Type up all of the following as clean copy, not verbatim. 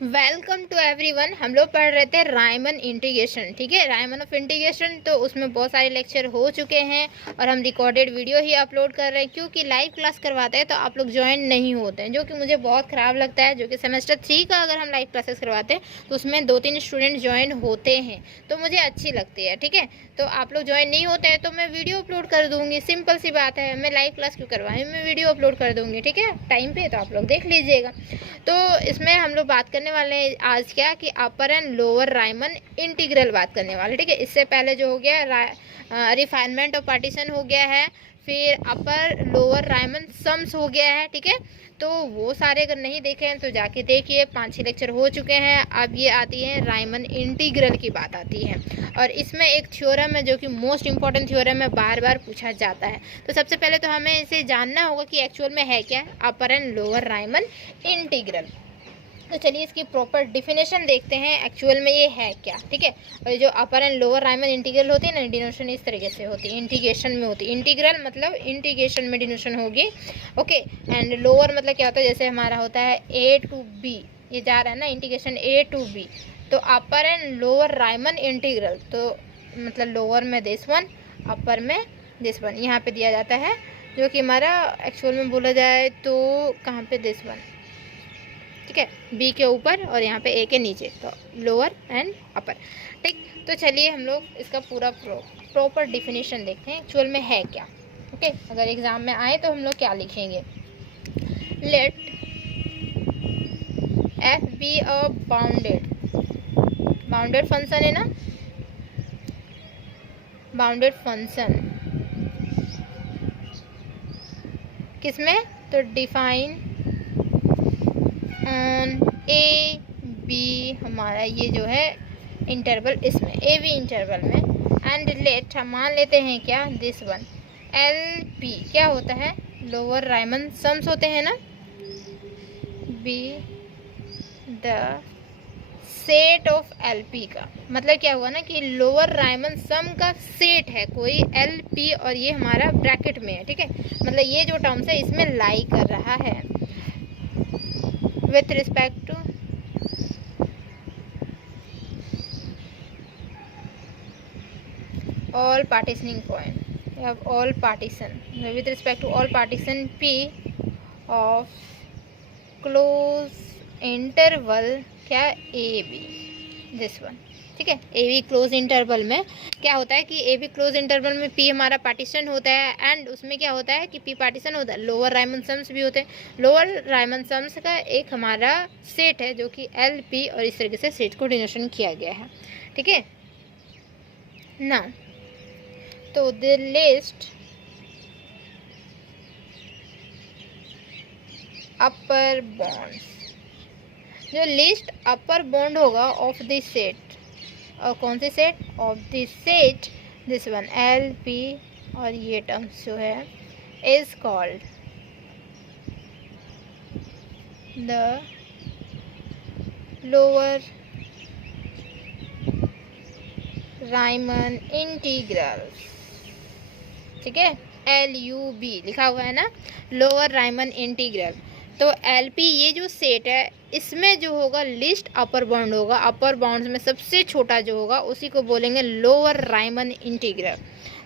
Welcome to everyone. हम लोग पढ़ रहे थे रायमन इंटीग्रेशन। ठीक है, रायमन ऑफ इंटीग्रेशन। तो उसमें बहुत सारे लेक्चर हो चुके हैं और हम रिकॉर्डेड वीडियो ही अपलोड कर रहे हैं, क्योंकि लाइव क्लास करवाते हैं तो आप लोग ज्वाइन नहीं होते हैं, जो कि मुझे बहुत ख़राब लगता है। जो कि सेमेस्टर 3 का अगर हम लाइव क्लासेस करवाते हैं तो उसमें 2-3 स्टूडेंट ज्वाइन होते हैं, तो मुझे अच्छी लगती है। ठीक है, तो आप लोग ज्वाइन नहीं होते हैं तो मैं वीडियो अपलोड कर दूँगी, सिंपल सी बात है। मैं लाइव क्लास क्यों करवाऊँ, मैं वीडियो अपलोड कर दूँगी। ठीक है, टाइम पे, तो आप लोग देख लीजिएगा। तो इसमें हम लोग बात करने वाले हैं आज क्या कि अपर एंड लोअर रायमन इंटीग्रल बात करने वाले। ठीक है, इससे पहले जो हो गया रिफाइनमेंट और पार्टीशन हो गया है, फिर अपर लोअर रायमन सम्स हो गया है। ठीक है, तो वो सारे अगर नहीं देखे हैं तो जाके देखिए, 5-6 लेक्चर हो चुके हैं। अब ये आती है रायमन इंटीग्रल की बात आती है, और इसमें एक थ्योरम है जो कि मोस्ट इंपॉर्टेंट थ्योरम है, बार बार पूछा जाता है। तो सबसे पहले तो हमें इसे जानना होगा कि एक्चुअल में है क्या अपर एंड लोअर रायमन इंटीग्रल। तो चलिए इसकी प्रॉपर डिफिनेशन देखते हैं, एक्चुअल में ये है क्या। ठीक है, और जो अपर एंड लोअर रायमन इंटीग्रल होती है ना, डिनोशन इस तरीके से होती है, इंटीग्रेशन में होती है। इंटीग्रल मतलब इंटीग्रेशन में डिनोशन होगी। ओके, एंड लोअर मतलब क्या होता है, जैसे हमारा होता है ए टू बी, ये जा रहा है ना इंटीग्रेशन ए टू बी, तो अपर एंड लोअर रायमन इंटीग्रल, तो मतलब लोअर में दिस वन, अपर में दिस वन, यहाँ पे दिया जाता है। जो कि हमारा एक्चुअल में बोला जाए तो कहाँ पे दिस वन, ठीक है, बी के ऊपर और यहाँ पे ए के नीचे, तो लोअर एंड अपर। ठीक, तो चलिए हम लोग इसका पूरा प्रॉपर डिफिनेशन देखते हैं एक्चुअल में है क्या। ओके, अगर एग्जाम में आए तो हम लोग क्या लिखेंगे, let F be a bounded function है ना, बाउंडेड फंक्शन किसमें, तो डिफाइन ए बी, हमारा ये जो है इंटरवल, इसमें ए बी इंटरवल में, एंड लेट हम मान लेते हैं क्या, दिस वन एल पी क्या होता है, लोअर रायमन सम्स होते हैं ना, be the set of L P का मतलब क्या हुआ ना कि लोअर रायमन सम का सेट है कोई एल पी, और ये हमारा ब्रैकेट में है। ठीक है, मतलब ये जो टर्म्स है इसमें लाई कर रहा है with respect to all partitioning point, we have all partition with respect to all partition P of close interval क्या ए बी, दिस वन। ठीक है, ए बी क्लोज इंटरवल में क्या होता है कि ए बी क्लोज इंटरवल में P हमारा पार्टीशन होता है, एंड उसमें क्या होता है कि पी पार्टीशन होता है, लोअर रायमन सम्स भी होते हैं। लोअर रायमन सम्स का एक हमारा सेट है जो कि एल पी, और इस तरीके से सेट को डिनोशन किया गया है। ठीक है ना, तो द लिस्ट अपर बॉन्ड्स, जो लिस्ट अपर बॉन्ड होगा ऑफ दिस सेट, और कौन से set, of this set, this one L P, और ये टर्म्स जो है is called the lower Riemann integrals. ठीक है, एल यू बी लिखा हुआ है ना, लोअर रायमन इंटीग्रल। तो एल पी ये जो सेट है इसमें जो होगा लिस्ट अपर बाउंड होगा, अपर बाउंड्स में सबसे छोटा जो होगा उसी को बोलेंगे लोअर रायमन इंटीग्रल।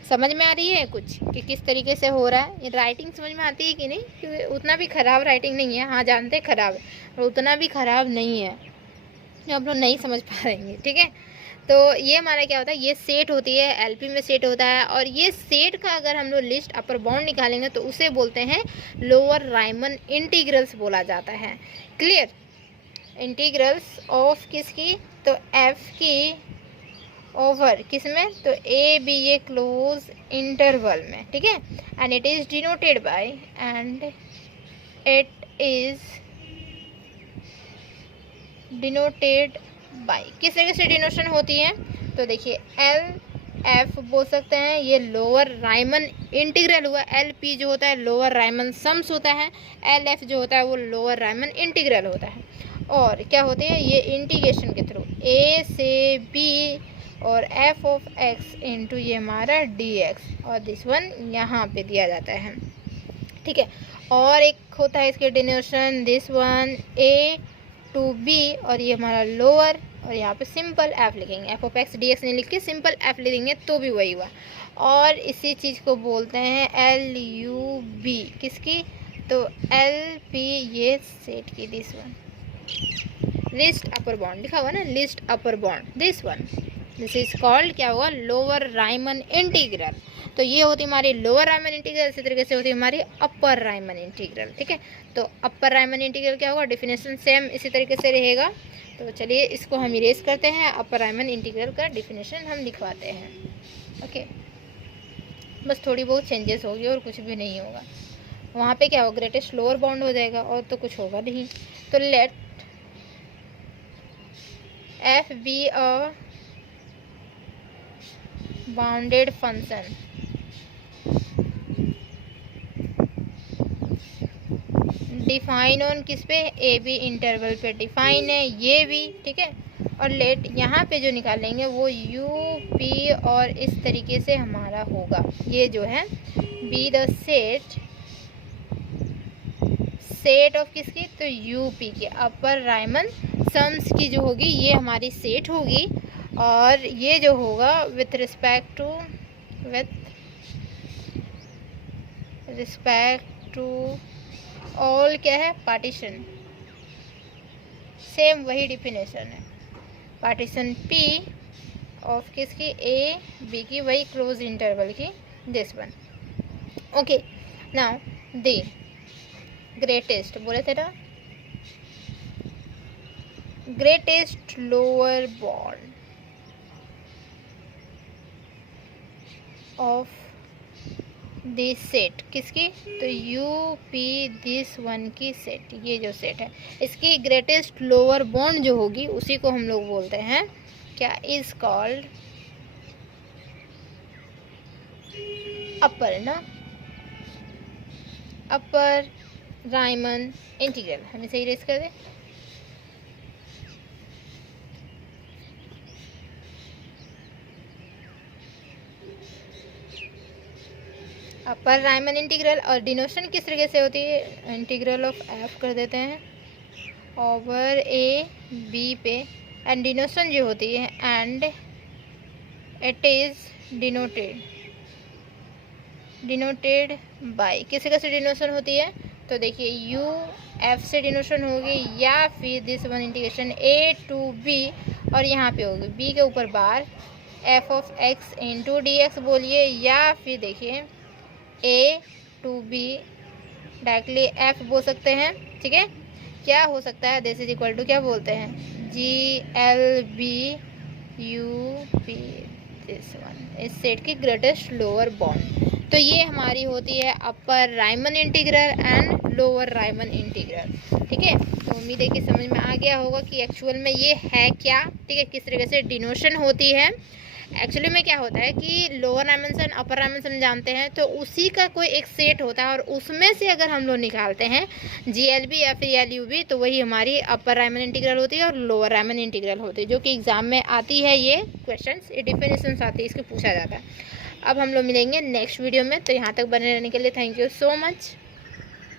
समझ में आ रही है कुछ कि किस तरीके से हो रहा है, ये राइटिंग समझ में आती है कि नहीं, क्योंकि उतना भी ख़राब राइटिंग नहीं है, हाँ जानते खराब है, और उतना भी ख़राब नहीं है जो आप लोग नहीं समझ पा रहे हैं। ठीक है, तो ये हमारा क्या होता है, ये सेट होती है, एलपी में सेट होता है, और ये सेट का अगर हम लोग लिस्ट अपर बाउंड निकालेंगे तो उसे बोलते हैं लोअर रायमन इंटीग्रल्स बोला जाता है। क्लियर, इंटीग्रल्स ऑफ किसकी, तो एफ की ओवर किसमें, तो ए बी ये क्लोज इंटरवल में। ठीक है, and it is denoted by, and it is denoted by, किस तरह से डिनोशन होती है, तो देखिए एल एफ बोल सकते हैं, ये लोअर रायमन इंटीग्रल हुआ, एल पी जो होता है लोअर रायमन सम्स होता है, एल एफ जो होता है वो लोअर रायमन इंटीग्रल होता है। और क्या होते हैं ये इंटीग्रेशन के थ्रू ए से बी और एफ ऑफ एक्स इंटू ये हमारा डी एक्स, और दिस वन यहाँ पे दिया जाता है। ठीक है, और एक होता है इसके denotation this one a to b, और ये हमारा लोअर, और यहाँ पे सिंपल एफ लिखेंगे, f of x d x नहीं लिख के सिंपल एफ लिख देंगे तो भी वही हुआ। और इसी चीज़ को बोलते हैं एल यू बी, किसकी, तो एल पी ये सेट की, this one list upper bond लिखा हुआ ना, list upper bond, this one, this is called क्या होगा, लोअर राइमन इंटीग्रल। तो ये होती हमारी लोअर राइमन इंटीग्रल, इसी तरीके से होती है हमारी अपर राइमन इंटीग्रल। ठीक है, तो अपर राइमन इंटीग्रल क्या होगा, डेफिनेशन सेम इसी तरीके से रहेगा। तो चलिए इसको हम इरेज करते हैं, अपर राइमन इंटीग्रल का डेफिनेशन हम लिखवाते हैं। ओके, बस थोड़ी बहुत चेंजेस होगी और कुछ भी नहीं होगा। वहाँ पे क्या होगा, ग्रेटेस्ट लोअर बाउंड हो जाएगा और तो कुछ होगा नहीं। तो let F be a bounded function define on किस पे, ए बी इंटरवल पे डिफाइन है ये भी। ठीक है, और लेट यहाँ पे जो निकालेंगे वो यू पी और इस तरीके से हमारा होगा, ये जो है बी द सेट ऑफ किसकी, तो यू पी के अपर राइमन सम्स की जो होगी ये हमारी सेट होगी। और ये जो होगा विथ रिस्पेक्ट टू ऑल क्या है, पार्टीशन, सेम वही डिफिनेशन है, पार्टीशन पी ऑफ किसकी, ए बी की, वही क्लोज इंटरवल की, this one. Okay, now the greatest बोले थे ना, greatest lower bond of this set किसकी, तो यू पी दिस वन की सेट, ये जो सेट है इसकी ग्रेटेस्ट लोअर बॉन्ड जो होगी उसी को हम लोग बोलते हैं क्या, इज कॉल्ड अपर ना, अपर राइमन इंटीग्रल। हम इसे इरेज कर दें, अपर राइमन इंटीग्रल। और डिनोशन किस तरीके से होती है, इंटीग्रल ऑफ एफ कर देते हैं ओवर ए बी पे, एंड डिनोशन जो होती है and it is denoted by, किस तरह से डिनोशन होती है, तो देखिए यू एफ से डिनोशन होगी, या फिर this one integration a to b, और यहाँ पे होगी बी के ऊपर bar f of x into d x बोलिए, या फिर देखिए a to b directly f बोल सकते हैं। ठीक है, क्या हो सकता है, दिस इज इक्वल टू क्या बोलते हैं, G L B U P, this one, इस सेट की ग्रेटेस्ट लोअर बॉन्ड। तो ये हमारी होती है upper Riemann integral and lower Riemann integral. ठीक है, तो उम्मीद है कि समझ में आ गया होगा कि एक्चुअल में ये है क्या। ठीक है, किस तरीके से डिनोशन होती है। एक्चुअली में क्या होता है कि लोअर राइमन अपर राइमन जानते हैं, तो उसी का कोई एक सेट होता है और उसमें से अगर हम लोग निकालते हैं जीएलबी या फिर एलयूबी, तो वही हमारी अपर राइमन इंटीग्रल होती है और लोअर राइमन इंटीग्रल होती है, जो कि एग्जाम में आती है। ये क्वेश्चंस, ये डिफिनेशंस आती है, इसके पूछा जाता है। अब हम लोग मिलेंगे नेक्स्ट वीडियो में, तो यहाँ तक बने रहने के लिए थैंक यू सो मच।